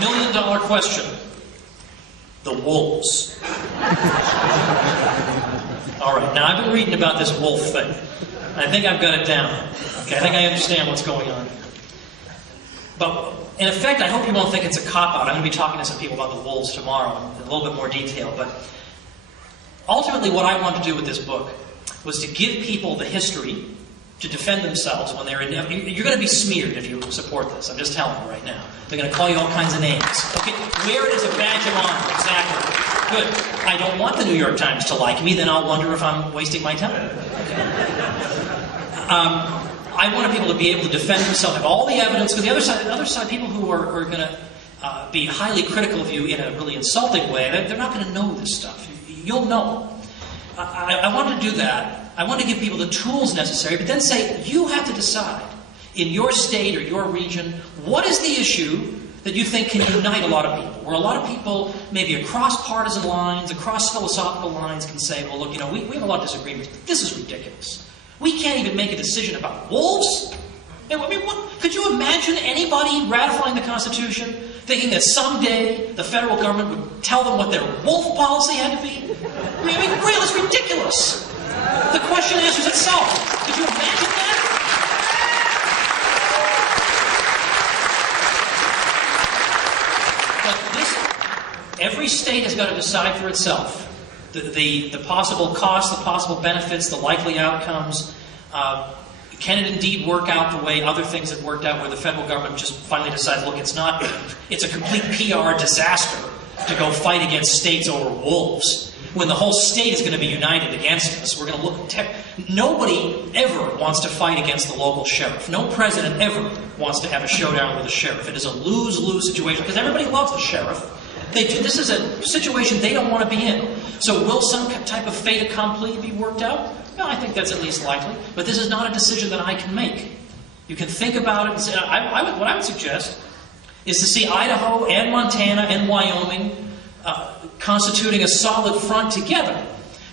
million-dollar question. The wolves. All right, now I've been reading about this wolf thing. I think I've got it down. Okay, I think I understand what's going on. But in effect, I hope you won't think it's a cop-out. I'm going to be talking to some people about the wolves tomorrow in a little bit more detail. But ultimately, what I want to do with this book was to give people the history to defend themselves when they're in... You're going to be smeared if you support this. I'm just telling you right now. They're going to call you all kinds of names. Okay, wear it as a badge of honor. Exactly. Good. I don't want the New York Times to like me, then I'll wonder if I'm wasting my time. I want people to be able to defend themselves, have all the evidence, because the other side, people who are going to be highly critical of you in a really insulting way, they're not going to know this stuff. You'll know. I want to do that. I want to give people the tools necessary, but then say, you have to decide in your state or your region, what is the issue that you think can unite a lot of people? Where a lot of people, maybe across partisan lines, across philosophical lines, can say, well, look, we have a lot of disagreements, but this is ridiculous. We can't even make a decision about wolves. I mean, could you imagine anybody ratifying the Constitution thinking that someday the federal government would tell them what their wolf policy had to be? I mean, really, it's ridiculous. The question answers itself. Could you imagine that? But every state has got to decide for itself. The possible costs, the possible benefits, the likely outcomes. Can it indeed work out the way other things have worked out, where the federal government just finally decides, look, it's a complete PR disaster to go fight against states over wolves, when the whole state is going to be united against us. We're going to look... Nobody ever wants to fight against the local sheriff. No president ever wants to have a showdown with the sheriff. It is a lose-lose situation, because everybody loves the sheriff. This is a situation they don't want to be in. So will some type of fait accompli be worked out? No, I think that's at least likely. But this is not a decision that I can make. You can think about it and say, what I would suggest is to see Idaho and Montana and Wyoming constituting a solid front together.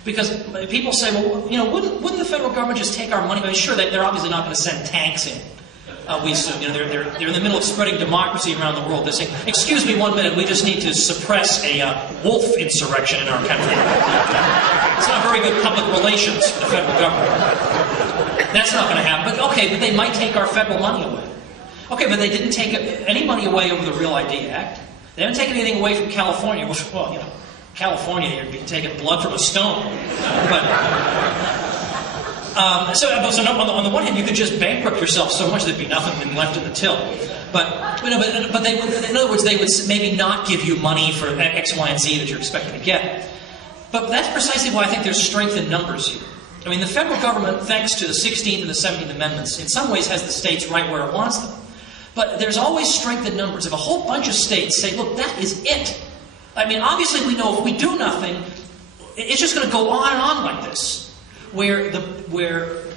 Because people say, well, wouldn't the federal government just take our money? I mean, sure, they're obviously not going to send tanks in. We assume, they're in the middle of spreading democracy around the world. They're saying, excuse me 1 minute, we just need to suppress a wolf insurrection in our country. It's not very good public relations for the federal government. That's not going to happen. But okay, but they might take our federal money away. Okay, but they didn't take any money away over the Real ID Act. They haven't taken anything away from California, which, well, California, you'd be taking blood from a stone. So on the one hand, you could just bankrupt yourself so much there'd be nothing left in the till. But they would, in other words, they would maybe not give you money for X, Y, and Z that you're expecting to get. But that's precisely why I think there's strength in numbers here. I mean, the federal government, thanks to the 16th and the 17th Amendments, in some ways has the states right where it wants them. But there's always strength in numbers. If a whole bunch of states say, look, that is it. I mean, obviously we know if we do nothing, it's just going to go on and on like this. Where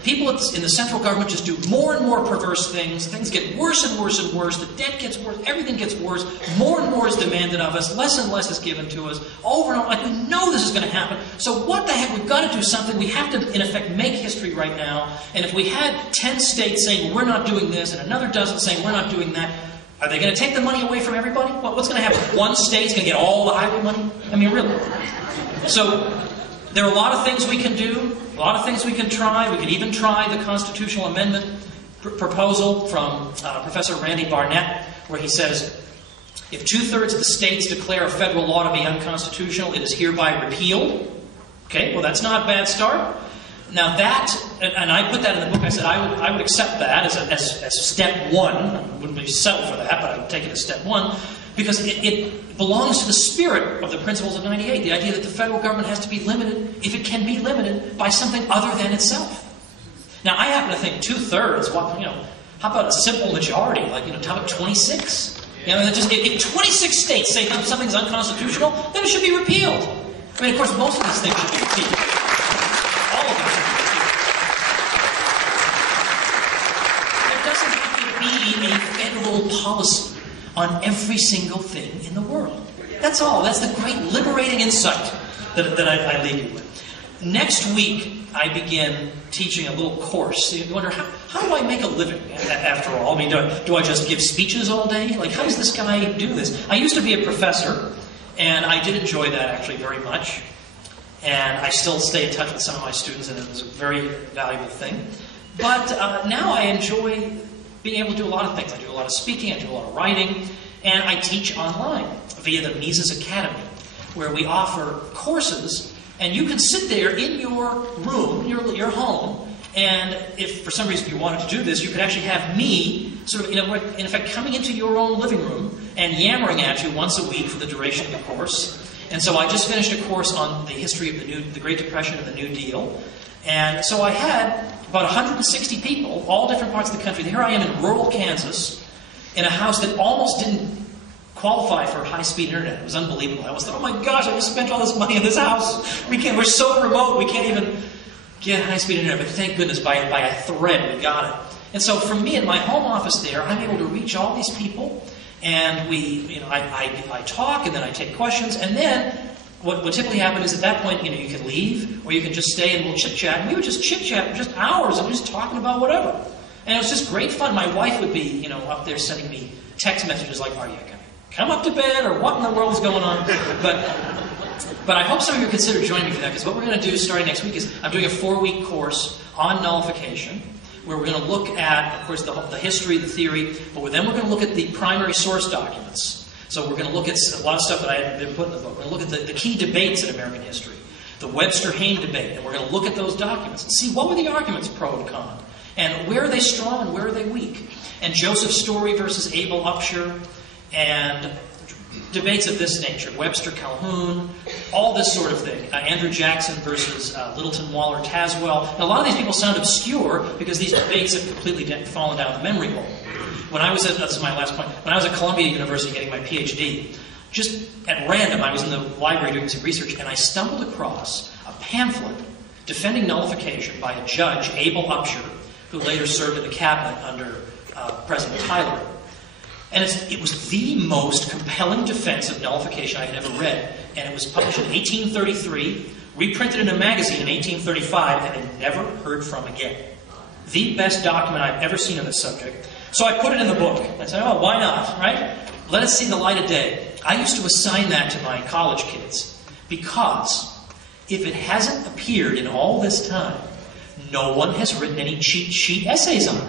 people in the central government just do more and more perverse things. Things get worse and worse and worse. The debt gets worse. Everything gets worse. More and more is demanded of us. Less and less is given to us. Over and over. Like, we know this is going to happen. So what the heck? We've got to do something. We have to, in effect, make history right now. And if we had 10 states saying, well, we're not doing this, and another dozen saying, we're not doing that, are they going to take the money away from everybody? Well, what's going to happen? One state's going to get all the highway money? I mean, really. So there are a lot of things we can do. A lot of things we can try. We could even try the constitutional amendment proposal from Professor Randy Barnett, where he says, if 2/3 of the states declare a federal law to be unconstitutional, it is hereby repealed. Okay, well, that's not a bad start. Now that, and I put that in the book, I said I would accept that as step one. I wouldn't be settled for that, but I would take it as step one, because it belongs to the spirit of the principles of 98, the idea that the federal government has to be limited, if it can be limited, by something other than itself. Now, I happen to think 2/3, how about a simple majority, like, how about 26? If 26 states say something's unconstitutional, then it should be repealed. I mean, of course, most of these things should be repealed. All of them should be repealed. There doesn't have to be a federal policy on every single thing in the world. That's all. That's the great liberating insight that I leave you with. next week, I begin teaching a little course. You wonder, how do I make a living after all? I mean, do I just give speeches all day? Like, how does this guy do this? I used to be a professor, and I did enjoy that actually very much. And I still stay in touch with some of my students, and it was a very valuable thing. But now I enjoy being able to do a lot of things. I do a lot of speaking, I do a lot of writing, and I teach online via the Mises Academy, where we offer courses, and you can sit there in your room, your home, and if for some reason you wanted to do this, you could actually have me sort of, in effect, coming into your own living room and yammering at you once a week for the duration of the course. And so I just finished a course on the history of the Great Depression and the New Deal. And so I had about 160 people, all different parts of the country. Here I am in rural Kansas, in a house that almost didn't qualify for high-speed internet. It was unbelievable. I was like, oh my gosh, I just spent all this money in this house. We're so remote, we can't even get high-speed internet. But thank goodness, by a thread, we got it. And so for me, in my home office there, I'm able to reach all these people. And I talk, and then I take questions, and then what typically happens is at that point, you can leave, or you can just stay and we'll chit-chat. And we would just chit-chat for just hours and just talking about whatever. And it was just great fun. My wife would be, up there sending me text messages like, are you going to come up to bed, or what in the world is going on? But I hope some of you consider joining me for that, because what we're going to do starting next week is I'm doing a 4-week course on nullification, where we're going to look at, of course, the history, the theory, but then we're going to look at the primary source documents. So we're going to look at a lot of stuff that I haven't been put in the book. We're going to look at the key debates in American history, the Webster-Hayne debate, and we're going to look at those documents and see what were the arguments pro and con, and where are they strong and where are they weak, and Joseph Story versus Abel Upshur, and debates of this nature, Webster-Calhoun, all this sort of thing. Andrew Jackson versus Littleton Waller Tazewell. And a lot of these people sound obscure because these debates have completely fallen down the memory hole. When I was at, this is my last point, when I was at Columbia University getting my PhD, just at random, I was in the library doing some research, and I stumbled across a pamphlet defending nullification by a judge, Abel Upshur, who later served in the cabinet under President Tyler. And it was the most compelling defense of nullification I had ever read. And it was published in 1833, reprinted in a magazine in 1835, and then never heard from again. The best document I've ever seen on this subject. So I put it in the book. I said, oh, why not, right? Let it see the light of day. I used to assign that to my college kids, because if it hasn't appeared in all this time, no one has written any cheat sheet essays on it.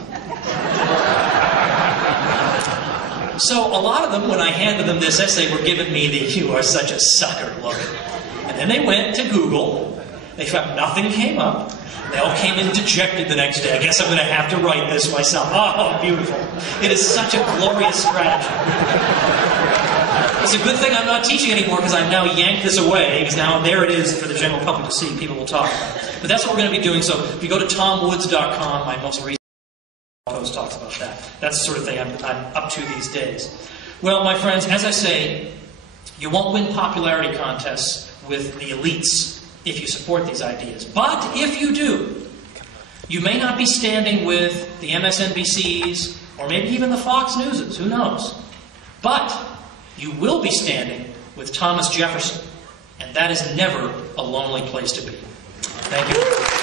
So a lot of them, when I handed them this essay, were giving me the "you are such a sucker" look. And then they went to Google. They found nothing came up. They all came in dejected the next day. I guess I'm going to have to write this myself. Oh, beautiful. It is such a glorious strategy. It's a good thing I'm not teaching anymore, because I've now yanked this away, because now there it is for the general public to see. People will talk about it. But that's what we're going to be doing. So if you go to tomwoods.com, my most recent post talks about that. That's the sort of thing I'm up to these days. Well, my friends, as I say, you won't win popularity contests with the elites if you support these ideas. But if you do, you may not be standing with the MSNBCs or maybe even the Fox Newses, who knows. But you will be standing with Thomas Jefferson, and that is never a lonely place to be. Thank you.